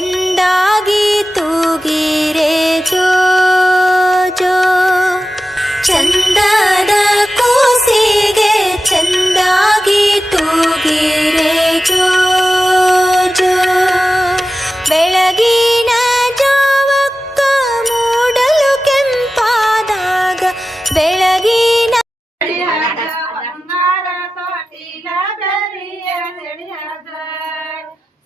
ಚೆಂದಾಗಿ ತೂಗಿರೆ ಜೋ ಜೋ ಚಂದದ ಕೂಸಿಗೆ ಚೆಂದಾಗಿ ತೂಗಿರೆ ಜೋ ಜೋ ಬೆಳಗಿನ ಜಾವಕ್ಕ ಮೂಡಲು ಕೆಂಪಾದಾಗ ಬೆಳಗಿನ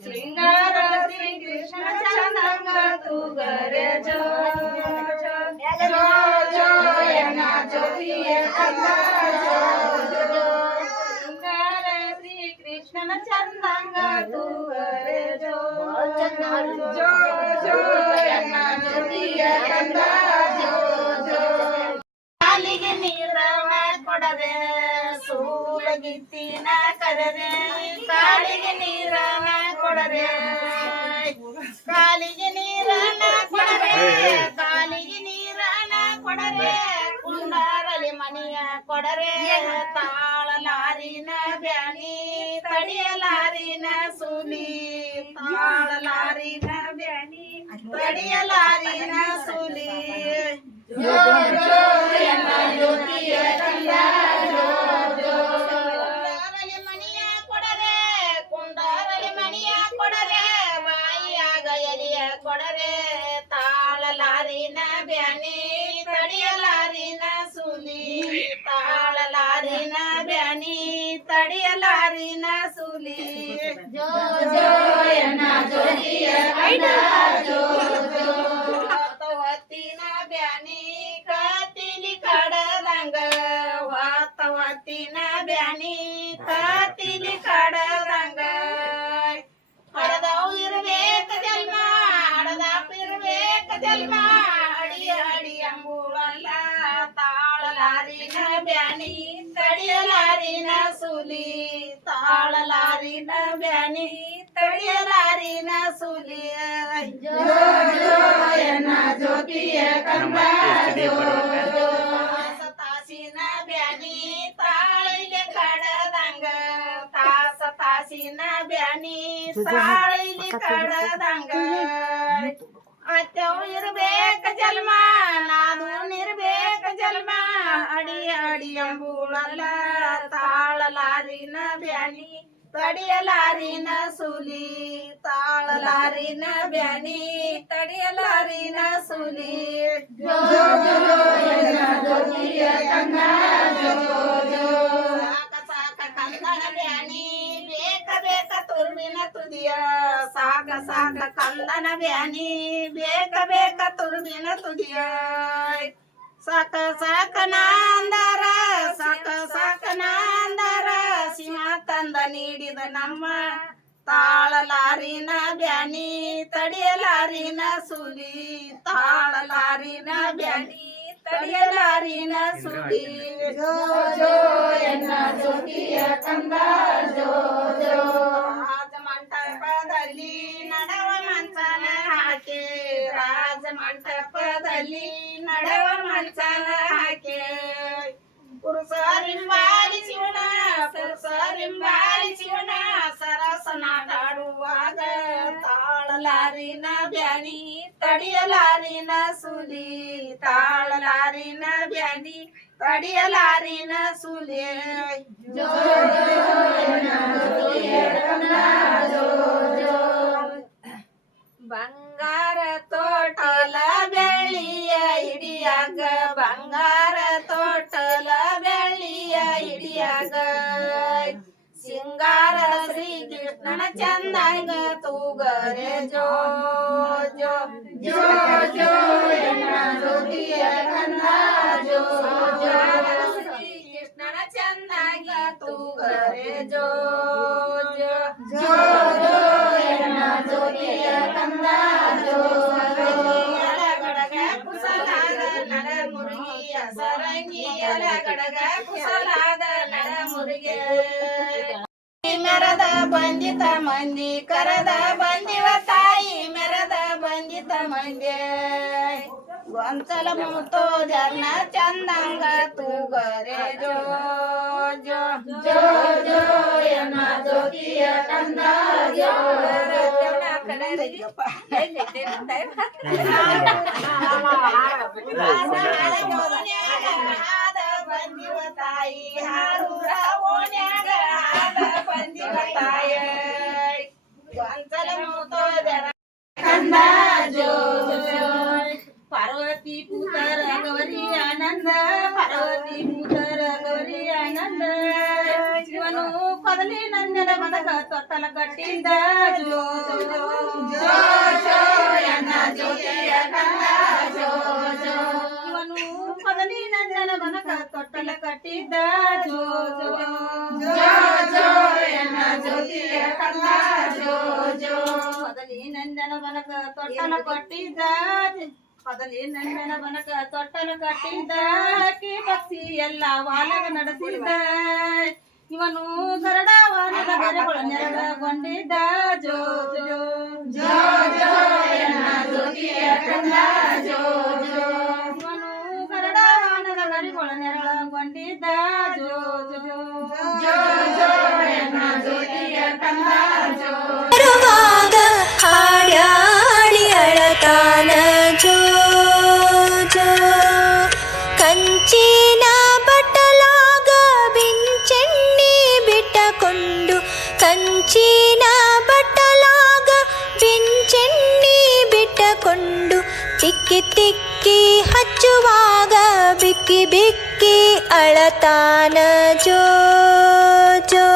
ಶೃಂಗಾರ ಶ್ರೀ ಕೃಷ್ಣ ಚಂದಂಗ ತೂಗರೆ ಜೋ ಜೋ ಜೋ ಎನ್ನ ಜ್ಯೋತಿಯ ಕಂದ ಜೋ ಜೋ ಶೃಂಗಾರ ಶ್ರೀ ಕೃಷ್ಣನ ಚಂದಂಗ ತೂಗರೆ ಜೋ ಜೋ ಜೋ ಎನ್ನ ಜ್ಯೋತಿಯ ಕಂದ ಜೋ ಜೋ ಕಾಲಿಗೆ ನೀರವ ಕೊಡದೆ ಸೂಲಗಿತ್ತಿನ ಕರದೆ ಕಾಲಿಗೆ ನೀರವ ಕೊಡರೆ ಕಾಲಿಗೆ ನೀರನ್ನ ಕೊಡರೆ ಕಾಲಿಗೆ ನೀರನ್ನ ಕೊಡರೆ ಕುಂಡಾರಲಿ ಮನೆಯ ಕೊಡರೆ ತಾಳಲಾರಿನ ಬ್ಯಾನಿ ತಡಿಯಲಾರಿನ ಸುಲಿ ತಾಳಲಾರಿನ ಬ್ಯಾನಿ ತಡಿಯಲಾರಿನ ಸುಲಿ ಜೋ ಜೋ ಎನ್ನ ಜ್ಯೋತಿಯ ಕಂದ ಜೋ ಜೋ ಕುಂಡಾರಲಿ ಮನೆಯ ಕೊಡರೆ ಕುಂಡಾರಲಿ ಮನೆಯ ಕೊಡರೆ ಬಾಯಿಯಾಗ ಎಲಿಯ ಕೊಡರೆ ತಾಳಲಾರಿನ ಬ್ಯಾನಿ ತಡಿಯಲಾರಿನ ಸುಲಿ ತಾಳಲಾರಿನ ಬ್ಯಾನಿ ತಡಿಯಲಾರಿನ ಸುಲಿ ಜೋ ಜೋ ಎನ್ನ ಜ್ಯೋತಿಯ ಕಂದ ಜೋ ಜೋ ಹೊತ್ತಿನ ಬ್ಯಾನಿ ಕತ್ತಿಲಿ ಕಡದಂಗ ಹೊತ್ತಿನ ಬ್ಯಾನಿ ಕತ್ತಿಲಿ ಕಡದಂಗ ಹಡದವು ಇರ್ಬೇಕ ಜನ್ಮ ಹಡದಪ್ಪ ಇರ್ಬೇಕ ಜನ್ಮ ಅಡಿ ಅಡಿ ಎಂಬುಳಲ್ಲ ತಾಳಲಾರಿನ ಬ್ಯಾನಿ ತಡಿಯಲಾರಿನ ಸುಲಿ ತಾಳಲಾರಿನ ಬ್ಯಾನಿ ತಡಿಯಲಾರಿನ ಸುಲಿ ಜೋ ಜೋ ಎನ್ನ ಜ್ಯೋತಿಯ ಕಂದ ಜೋ ಜೋ ತಾಸಿನ ಬ್ಯಾನಿ ತಾಳಿಲೆ ಕಡದಂಗ ತಾಸಿನ ಬ್ಯಾನಿ ತಾಳಿಲೆ ಕಡದಂಗ ಅತ್ತವು ಇರ್ಬೇಕ ಜನ್ಮ ನಾನು ನಿರ್ಬೇಕ ಜನ್ಮ ಅಡಿ ಅಡಿ ಎಂಬುಳಲ್ಲ ತಾಳಲಾರಿನ ಬ್ಯಾನಿ ತಡಿಯಲಾರಿನ ಸುಲಿ ತಾಳಲಾರಿನ ಬ್ಯಾನಿ ತಡಿಯಲಾರಿನ ಸುಲಿ ಜೋ ಜೋ ಎನ್ನ ಜ್ಯೋತಿಯ ಕಂದ ಜೋ ಜೋ ಸಾಕ ಸಾಕ ಕಂದನ ಬ್ಯಾನಿ ಬೇಕ ಬೇಕ ತುರುವಿನ ತುದಿಯ ಸಾಕ ಸಾಕ ಕಂದನ ಬ್ಯಾನಿ ಬೇಕ ಬೇಕ ತುರುವಿನ ತುದಿಯ ಸಾಕ ಸಾಕ ನಾಂದರ ಸಾಕ ಸಾಕ ನಾಂದರ ಸಿಂಹ ತಂದ ನೀಡಿದ ನಮ್ಮ ತಾಳಲಾರಿನ ಬ್ಯಾನಿ ತಡಿಯಲಾರಿನ ಸುಲಿ ತಾಳಲಾರಿನ ಬ್ಯಾನಿ ತಡಿಯಲಾರಿನ ಸುಲಿ ಜೋ ಜೋ ಎನ್ನ ಜ್ಯೋತಿಯ ಕಂದ ಜೋ ಜೋ ರಾಜ ಮಂಟಪದಲ್ಲಿ ನಡೆವ ಮಂಚನ ಹಾಕಿ ರಾಜ ಮಂಟಪದಲ್ಲಿ ನಡೆವ ಮಂಚನ ಹಾಕಿ ಪುರುಷರಿಂಬಾಲಿ ಶಿವನ ಪುರುಷರಿಂಬಾಲಿ ಶಿವನ ಸರಸನಾಡುವಾಗ ತಾಳಲಾರಿನ ಬ್ಯಾನಿ ತಡಿಯಲಾರಿನ ಸುಲಿ ತಾಳಲಾರಿನ ಬ್ಯಾನಿ ತಡಿಯಲಾರಿನ ಸುಲಿ ಜೋ ಜೋ ಎನ್ನ ಜ್ಯೋತಿಯ ಕಂದ ಜೋ ಜೋ ಬಂಗಾರ ತೋಟಲ ಬೆಳ್ಳಿಯ ಹಿಡಿಯಾಗ ಬಂಗಾರ ತೋಟಲ ಬೆಳ್ಳಿಯ ಹಿಡಿಯಾಗ ಸಿಂಗಾರ ಶ್ರೀ ಕೃಷ್ಣನ ಚಂದಂಗ ತೂಗರೆ ಜೋ ಜೋ ಜೋ ಜೋ ಎನ್ನ ಜ್ಯೋತಿಯ ಕಂದ ಜೋ ಜೋ ಶ್ರೀ ಕೃಷ್ಣನ ಚಂದಂಗ ತೂಗರೆ ಜೋ ಜೋ ಜೋ ಜೋ ಎನ್ನ ಜ್ಯೋತಿಯ ಕಂದ ಜೋ ಗಡಗ ಕುಸಲಾದ ನಡ ಮುರುಗಿಯ ಸರಂಗಿಯ ಗಡಗ ಕುಸಲಾದ ನಡ ಮುರುಗಿ ಮೆರದ ಬಂದಿತ ಮಂದಿ ಕರದ ಬಂದಿವ ತಾಯಿ ಮೆರದ ಬಂದಿತ ಮಂದಿ ಗೊಂಚಲ ಮುತ್ತೋ ಜನ ಚಂದಂಗ ತೂಗರೆ ಜೋ ಜೋ ಜೋ ಜೋ ಎನ್ನ ಜ್ಯೋತಿಯ ಕಂದ ಜೋ ಕಡೆ ಬಂದಿವ ತಾಯಿ ಹಾರೂರ ಓಣ್ಯಾಗ ಹಾದ ಬಂದಿವ ತಾಯ ಗೊಂಚಲ ಮುತ್ತೋದರ ಕಂದ ಜೋ ಪಾರ್ವತಿ ಪುತ್ರ ಗೌರಿ ಆನಂದ ಪಾರ್ವತಿ ಪುತ್ರ ಗೌರಿ ಆನಂದ ಶಿವನು ಕದಲಿ ನಂದನ ಮನಕ ತೊಟ್ಟಲ ಕಟ್ಟಿದ್ದ ಜೋ ಜೋ ಜೋ ಎನ್ನ ಜ್ಯೋತಿಯ ಕಂದ ಜೋ ಜೋ ಶಿವನು ಕದಲಿ ನಂದನ ಮನಕ ತೊಟ್ಟಲ ಕಟ್ಟಿದ್ದ ಜೋ ಜೋ ಜೋ ಜೋ ಎನ್ನ ಜ್ಯೋತಿಯ ಕಂದ ಜೋ ಜೋ ಕದಲಿ ನಂದನ ಮನಕ ತೊಟ್ಟಲ ಕಟ್ಟಿದ್ದ ಕದಲಿ ನಂದನ ಬನಕ ತೊಟ್ಟಲ ಕಟ್ಟಿದ್ದ ಕಿ ಪಕ್ಷಿ ಎಲ್ಲ ವಾಲಗ ನಡೆಸಿದ್ದ ಇವನು ಗರಡ ವಾನದ ಬರೆಗಳು ನೆರಳಗೊಂಡಿದ್ದ ಜೋ ಜೋ ಜೋ ಜೋ ಎನ್ನ ಜ್ಯೋತಿಯ ಕಂದ ಜೋ ಜೋ ಇವನು ಗರಡ ವಾನದ ಬರೆಗಳು ನೆರಳಗೊಂಡಿದ್ದ ಜೋ ಜೋ ಜೋ ಜೋ ಎನ್ನ ಜ್ಯೋತಿಯ ಕಂದ ಜೋ ಬರುವಾಗ ಹಾಡಾಡಿ ಅಳತಾನ ಜೋ ಜೋ ಕಂಚಿನ ಬಟ್ಟಲಾಗ ಬಿಂಚೆಣ್ಣಿ ಬಿಟ್ಟಕೊಂಡು ಕಂಚಿನ ಬಟ್ಟಲಾಗ ಬಿಂಚೆಣ್ಣಿ ಬಿಟ್ಟಕೊಂಡು ತಿಕ್ಕಿ ತಿಕ್ಕಿ ಹಚ್ಚುವಾಗ ಬಿಕ್ಕಿ ಬಿಕ್ಕಿ ಅಳತಾನ ಜೋ ಜೋ